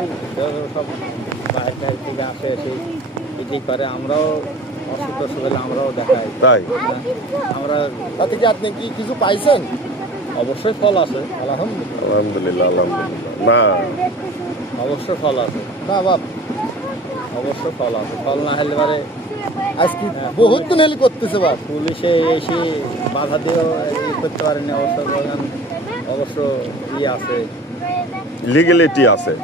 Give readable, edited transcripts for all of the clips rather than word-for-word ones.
ওই সব বাইরে বাইরে থেকে আসে এসে এটি করে, আমরাও অসুখ টসুখ হলে আমরাও দেখাই। তাই আমরা তাতে কি আপনি কি কিছু পাইছেন? অবশ্যই ফল আছে, আলহামদুলিল্লাহ, আলহামদুলিল্লাহ আলহামদুলিল্লাহ। না অবশ্যই ফল আছে, না বাপ, অবশ্যই ফল আছে। ফল না হলে পরে আজকে বহুত দিন হেলি করতেছে বাপ। পুলিশে এসে বাধা দিয়েও ই করতে পারেনি। অবশ্য ই আছে, লিগেলিটি আছে,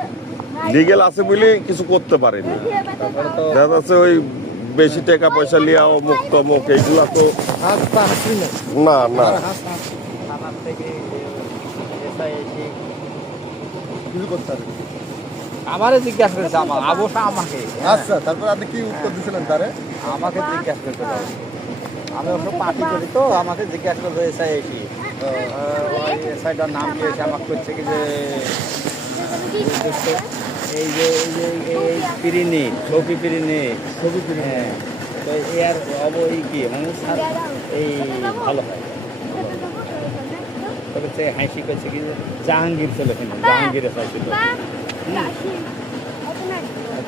লিগেল আছে বলে কিছু করতে পারেনি। তারপরে তো দেখা যাচ্ছে ওই বেশি টাকা পয়সা লিয়া অমুক তমুক এইগুলা তো হাসতা হাসি না, না না থানার থেকে এসআই এসে কিছু করতে পারে। আমারে জিজ্ঞাসা করেছে, অবশ্য আমাকে, আচ্ছা, তারপর আপনি কি উত্তর দিয়েছিলেন তারে? আমাকে জিজ্ঞাসা করতে পারে। আমি অবশ্য পার্টি করি তো, আমাকে জিজ্ঞাসা করবে এসআই এসে। ওই এসআইটার নাম কি এসে আমাকে করছে কি যে এই যে এই পিরিনি ছবি পিরিনি ছবি তুলে হ্যাঁ, তো এর এই কি মানে স্যার এই ভালো হয়। তবে সে হাসি করছে কি যে জাহাঙ্গীর ছিল, কিন্তু জাহাঙ্গীরে চাইছিল।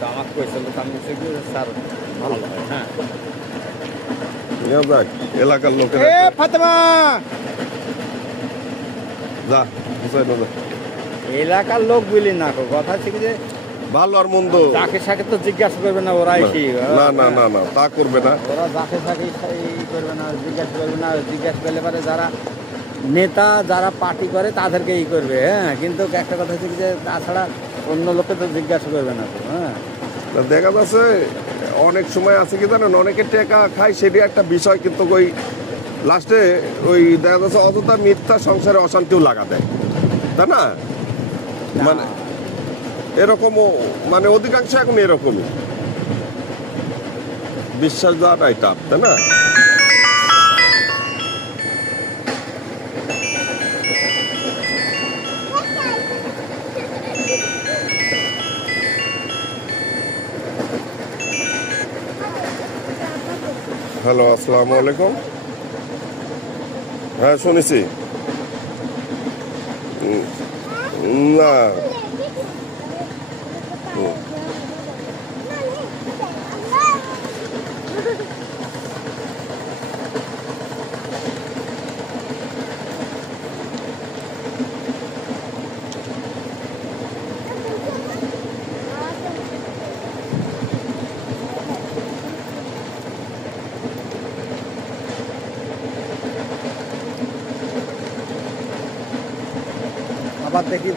তো আমাকে কইছিল, তো আমি বলছি কি স্যার ভালো হয়। হ্যাঁ, নিয়ে যাক এলাকার লোকের এ ফাতেমা, যা বুঝাই না যা। এলাকার লোক বলি না, কথা হচ্ছে কি যে ভালো আর মন্দ যাকে সাকে তো জিজ্ঞাসা করবে না ওরা এসে। না না না না তা করবে না। ওরা যাকে সাকে করবে না, জিজ্ঞাসা করবে না। জিজ্ঞাসা করলে পারে যারা নেতা, যারা পার্টি করে তাদেরকে ই করবে। হ্যাঁ, কিন্তু একটা কথা হচ্ছে কি যে তাছাড়া অন্য লোককে তো জিজ্ঞাসা করবে না তো। হ্যাঁ, তা দেখা যাচ্ছে অনেক সময় আছে কি জানেন, অনেকে টাকা খায় সেটি একটা বিষয়, কিন্তু ওই লাস্টে ওই দেখা যাচ্ছে অযথা মিথ্যা সংসারে অশান্তিও লাগা দেয়, তাই না? মানে এরকমও মানে অধিকাংশ এখন এরকমই বিশ্বাস দেওয়াটাই টাফ, তাই না? হ্যালো, আসসালামু আলাইকুম। হ্যাঁ শুনেছি। না আবার দেখি